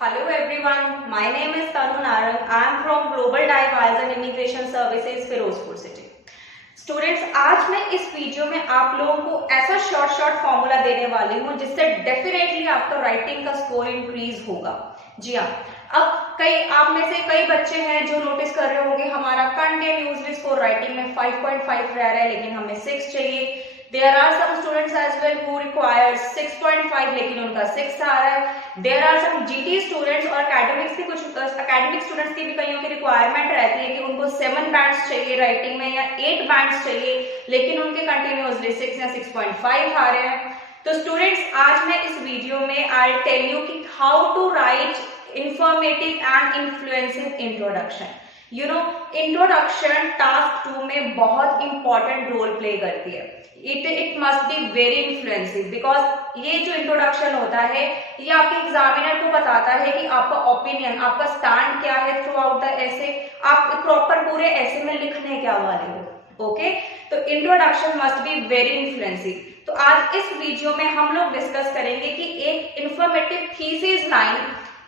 Hello everyone, my name is Tanu Narang. I am from Global Dive and Immigration Services, Firozpur city. Students, आज मैं इस video में आप लोगों को ऐसा शॉर्ट फॉर्मूला देने वाली हूँ जिससे डेफिनेटली आपका राइटिंग का स्कोर इंक्रीज होगा। जी हाँ, अब आप में से कई बच्चे हैं जो नोटिस कर रहे होंगे हमारा कंटिन्यूअसली स्कोर राइटिंग में 5.5 रह रहा है, लेकिन हमें 6 चाहिए। There are some students as well who require 6.5 लेकिन उनका 6 आ रहा है। There are some GT students और academics के कुछ academic students की भी कईयों की रिक्वायरमेंट रहती है कि उनको 7 बैंड्स चाहिए राइटिंग में या 8 बैंड्स चाहिए, लेकिन उनके कंटिन्यूअसली 6 या 6.5 आ रहे हैं। तो स्टूडेंट्स, आज मैं इस वीडियो में आई टेल यू कि how to write informative and influencing introduction. You know, introduction task 2 में बहुत इंपॉर्टेंट रोल प्ले करती है। It must be very influencive because ये जो इंट्रोडक्शन होता है ये आपके एग्जामिनर को बताता है कि आपका ओपिनियन, आपका स्टैंड क्या है थ्रू आउट द एसे, आप प्रॉपर पूरे एसे में लिखने क्या वाले हो। ओके, तो इंट्रोडक्शन मस्ट बी वेरी इन्फ्लुएंसिव। तो आज इस वीडियो में हम लोग डिस्कस करेंगे कि एक इंफॉर्मेटिव थीसिस लाइन,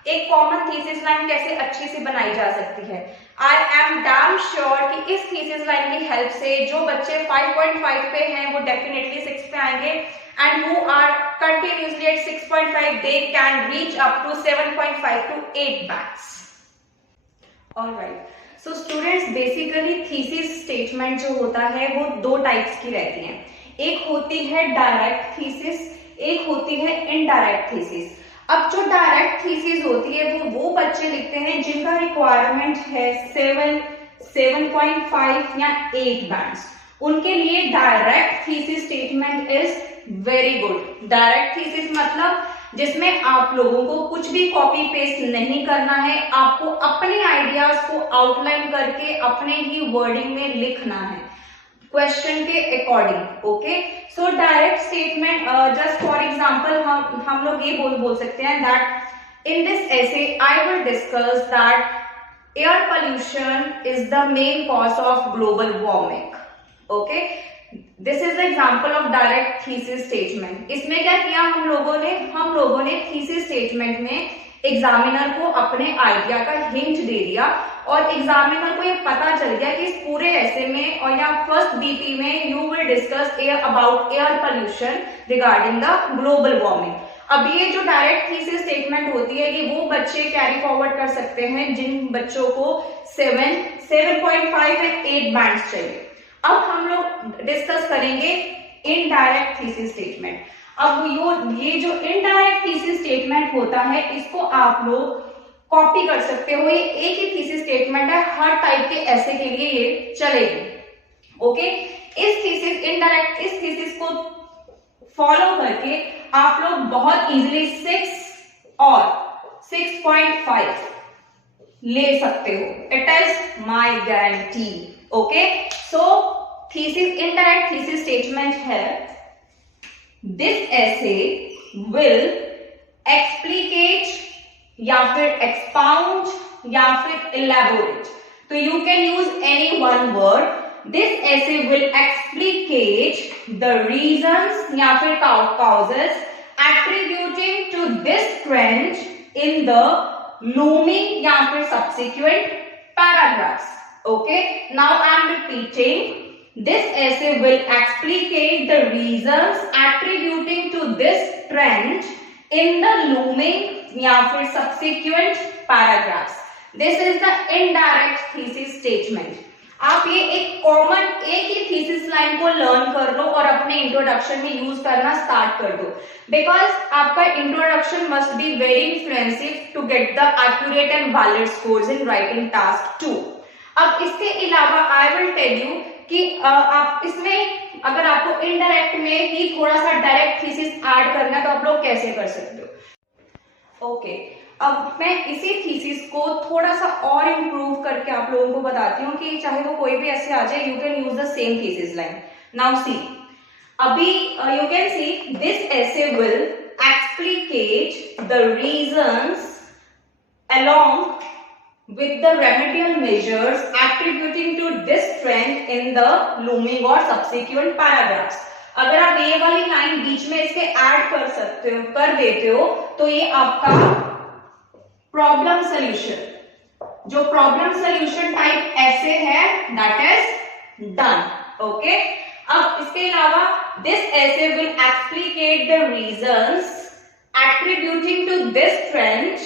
एक कॉमन थीसिस लाइन कैसे अच्छी से बनाई जा सकती है। आई एम डैम श्योर कि इस थीसिस लाइन की हेल्प से जो बच्चे 5.5 पे हैं वो डेफिनेटली 6 पे आएंगे, and who are continuously at 6.5 they can reach up to 7.5 to 8 bands. Alright, so students, basically thesis statement जो होता है वो 2 टाइप्स की रहती हैं। एक होती है डायरेक्ट थीसिस, एक होती है इनडायरेक्ट थीसिस। अब जो डायरेक्ट थीसिस होती है वो बच्चे लिखते हैं जिनका रिक्वायरमेंट है 7, 7.5 या 8 बैंड्स। उनके लिए direct thesis statement is very good. Direct thesis मतलब जिसमें आप लोगों को कुछ भी कॉपी पेस्ट नहीं करना है, आपको अपने आइडियाज को आउटलाइन करके अपने ही वर्डिंग में लिखना है क्वेश्चन के according. Okay, so direct statement, just for example हम लोग ये बोल सकते हैं that in this essay I will discuss that air pollution is the main cause of global warming. Okay, this is the example of direct thesis statement. इसमें क्या किया हम लोगों ने थीसिस स्टेटमेंट में एग्जामिनर को अपने आइडिया का हिंट दे दिया और एग्जामिनर को ये पता चल गया कि इस पूरे ऐसे में और या फर्स्ट बीपी में you will discuss about air pollution regarding the global warming. अब ये जो डायरेक्ट थीसिस स्टेटमेंट होती है ये वो बच्चे कैरी फॉरवर्ड कर सकते हैं जिन बच्चों को 7, 7.5 या 8 बैंड्स चाहिए। अब हम लोग डिस्कस करेंगे इनडायरेक्ट थीसिस स्टेटमेंट। अब ये जो इनडायरेक्ट थीसिस स्टेटमेंट होता है इसको आप लोग कॉपी कर सकते हो। ये एक ही थीसिस स्टेटमेंट है, हर टाइप के ऐसे के लिए ये चलेगी। ओके, इस थीसिस को फॉलो करके आप लोग बहुत इजीली 6 और 6.5 ले सकते हो। It is my guarantee. Okay, so thesis, indirect thesis statement है दिस ऐसे विल एक्सप्लिकेट या फिर एक्सपाउंड या फिर इलैबोरेट। तो you can use any one word. This essay will explicate the reasons या फिर causes attributing to this trend in the looming या फिर subsequent paragraphs. Okay, now I am repeating. This essay will explicate the reasons attributing to this trend in the looming या फिर subsequent paragraphs. This is the indirect thesis statement. आप ये एक common एक ही thesis line को learn कर लो और अपने इंट्रोडक्शन में यूज करना स्टार्ट कर दो, बिकॉज आपका introduction must be very influencive to get the accurate and valid scores in writing task 2। अब इसके अलावा आई विल टेल यू कि आप इसमें अगर आपको इनडायरेक्ट में ही थोड़ा सा डायरेक्ट थीसिस ऐड करना है तो आप लोग कैसे कर सकते हो। ओके, अब मैं इसी थीसिस को थोड़ा सा और इम्प्रूव करके आप लोगों को बताती हूँ कि चाहे वो कोई भी ऐसे आ जाए, you can use the same thesis line. Now see, अभी you can see this essay will explicate the reasons along with the remedial measures attributing to this trend in the looming or subsequent paragraphs। अगर आप ये वाली line बीच में इसके add कर देते हो तो ये आपका प्रॉब्लम सोल्यूशन, जो प्रॉब्लम सोल्यूशन टाइप ऐसे है दैट इज डन. ओके, अब इसके अलावा this essay will explicate the reasons attributing to this trend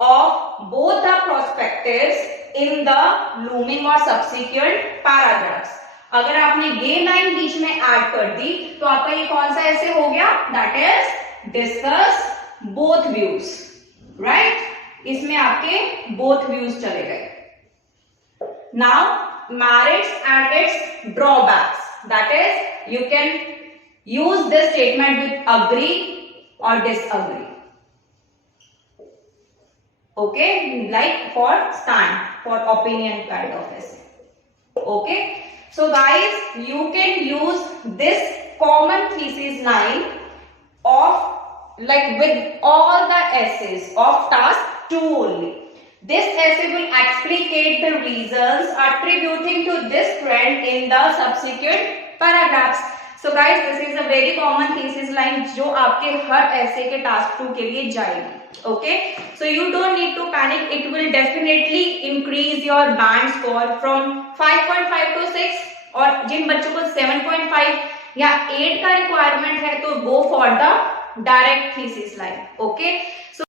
of both the perspectives in the looming or subsequent paragraphs. अगर आपने ये लाइन बीच में ऐड कर दी तो आपका ये कौन सा ऐसे हो गया, that is discuss both views, right. इसमें आपके बोथ व्यूज चले गए. Now merits and it's drawbacks, that is you can use this statement with agree or disagree. Okay, like for stand, for opinion kind of essay. Okay, so guys, you can use this common thesis line of like with all the essays of task 2 only. This essay will explicate the reasons attributing to this trend in the subsequent paragraphs. So guys, this is a very common thesis line जो आपके हर ऐसे के task 2 के लिए जाएगी. Okay, so you don't need to panic. It will definitely increase your band score from 5.5 to 6. और जिन बच्चों को 7.5 या 8 का रिक्वायरमेंट है तो go for the direct thesis line. Okay, so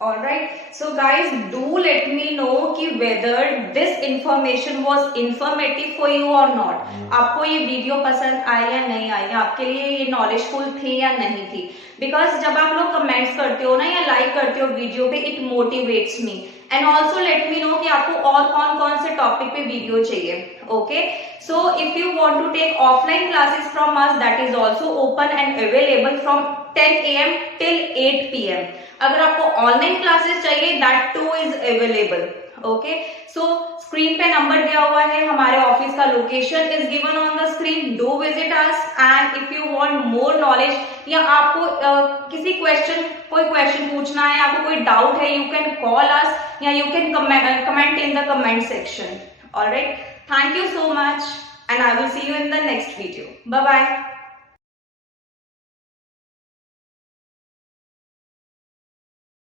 alright, so guys, do let me know कि whether this information was informative for you or not. आपको ये वीडियो पसंद आई या नहीं आई, आपके लिए ये नॉलेजफुल थी या नहीं थी. बिकॉज जब आप लोग कमेंट्स करते हो ना या लाइक करते हो वीडियो पे, it motivates me. And also let me know कि आपको और कौन कौन से टॉपिक पे वीडियो चाहिए. Okay, so if you want to take offline classes from us, that is also open and available from 10 AM till 8 PM. अगर आपको ऑनलाइन क्लासेस चाहिए, that too is available. Okay, so screen पे number दिया हुआ है, हमारे office का location is given on the screen. Do visit us and if you want more knowledge या आपको किसी कोई क्वेश्चन पूछना है, आपको कोई डाउट है, यू कैन कॉल अस या you can comment in the comment section. Alright, thank you so much and I will see you in the next video. Bye bye.